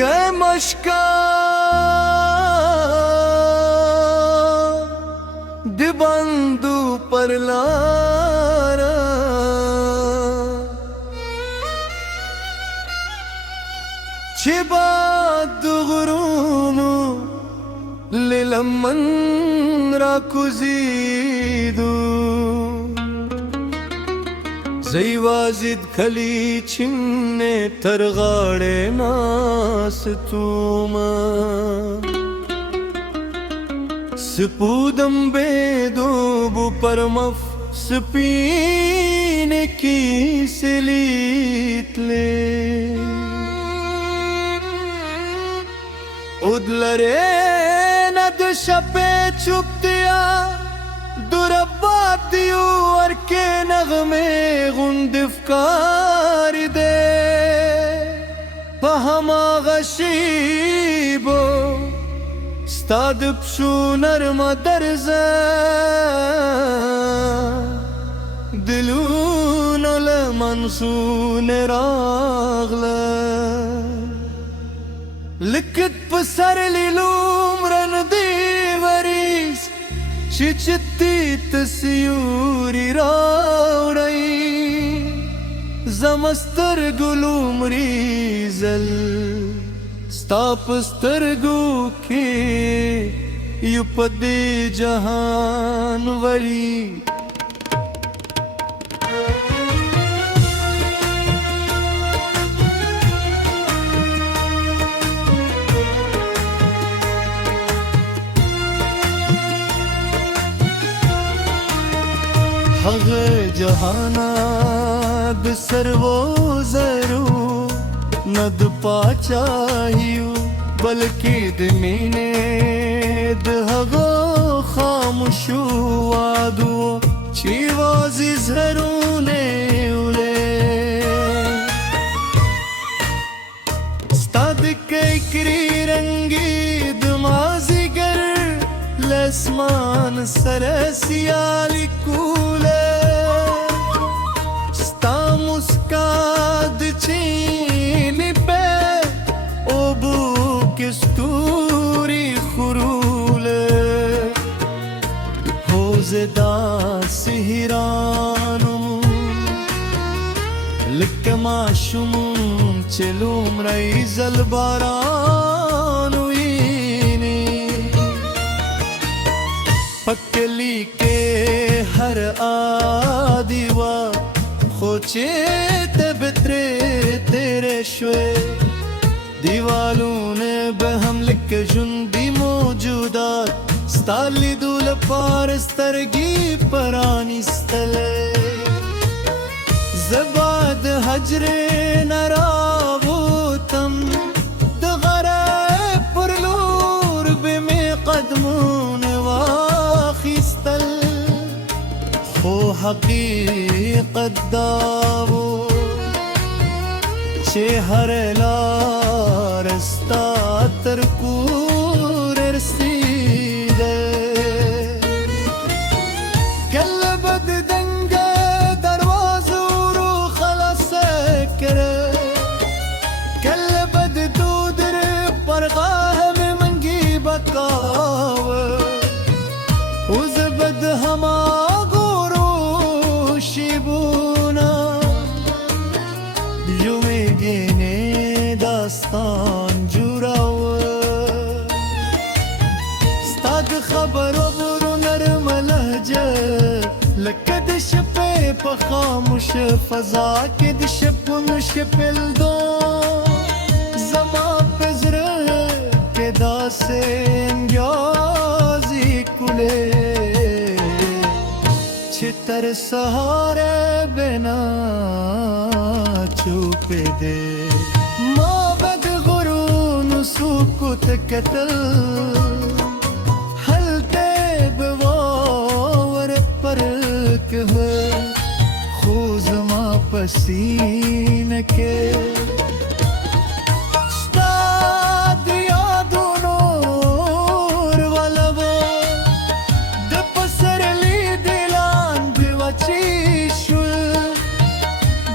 गए मशका दिबंदू पर लारा चिबाद गुरूनु लिलमन राकुजीदू जैवाजिद खली छिन्ने तरगाड़े नास तुमा स्पूदम बेदोबु परमफ स्पीने की सिलीतले उदलरे नद शपे चुपतिया दुरबातियू और के नगमे गुंदिफकार दे पहमा गशीबो स्ताद पशू नरम दरजा दिलून लमनसून रागला लिखत पसर लिलूम रन दीवरीस चिचित्ती तस्यूरी रावड़ई जमस्तर गुलूमरी जल स्तापस्तर गु के युपदे जहान वली हग जहाना बिसरवो जरू नद पाचाहियू बल्कि दमीने दहगो खामशू वादो चीवाजी जरूने उले स्ताद के करी रंगी दमाजी गर लस्मान सरसियाली कूले स्ता मुस्काद चीन पे ओबू किस्तूरी खुरूले होज़दा सिहिरानु लिकमा शुमुम चलूम रई जलबारानु पकली के हर आदिवा खोचे तबत्रे तेरे श्वे दीवालों ने बहम लिख जुंदी मौजूदात स्ताली दूल पारस्तरगी परानी स्थले जबाद हजरे नरावोतम दगरे पुरलूर बिमे कदमों वाखिस्तल हो हकीकत दावो चेहर लारस्ता तरकूर रसीदे कलबद दंगे दरवाज़ों खलास करे कलबद दूदर परगाह में मंगी बकाव उज़बद हमा गोरो शिबूना युमे गेने दास्तान जुराव स्ताद खबर बुरु नरम लहजा लकद शपे पखामुश फजा के दिशपुन शपिल दो जमा पजर के दासे ग्याजी कुले छितर सहारे बिना चुपे दे माबद गुरून सुकुत कतल हलते बवार परक है खूजमा पसीन के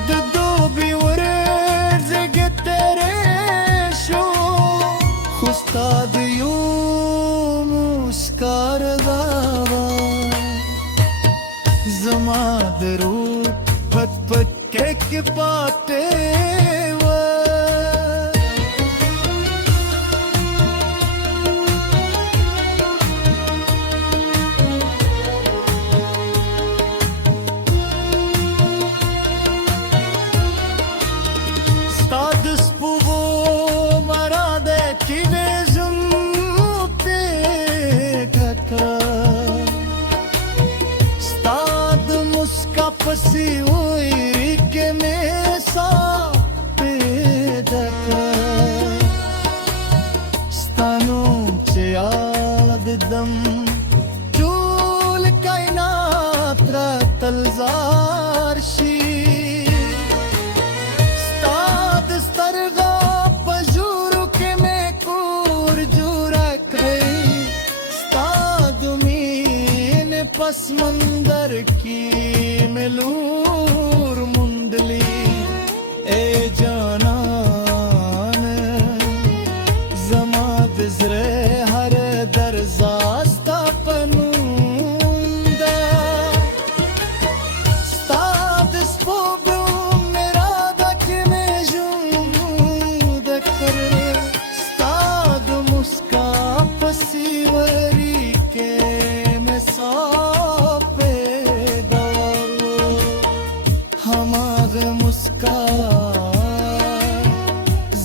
The doobie would get there. زما درود پت پت کیک پاته و ستاد سپوو مرا د کینزم په کتا ستاد مسکا پسی وای کې مې سا پیدا ستانو چې یاد دم ټول کائنات را تلزار شي پس منظر کی ملور مندلی اے جانان زما دزره هر درزاستا پنوندا ستاد سپوبو میرا دک میں جون دکر ستاد مسکا پسیوری کے میں سا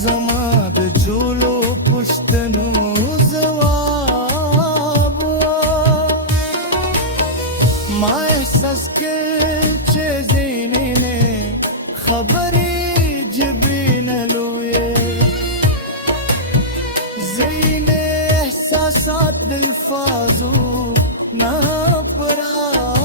زما د جولو پښتنو ځواب ما احساس کې چې زینې خبرې جبین لوی زینې احساسات الفاظو نه پرا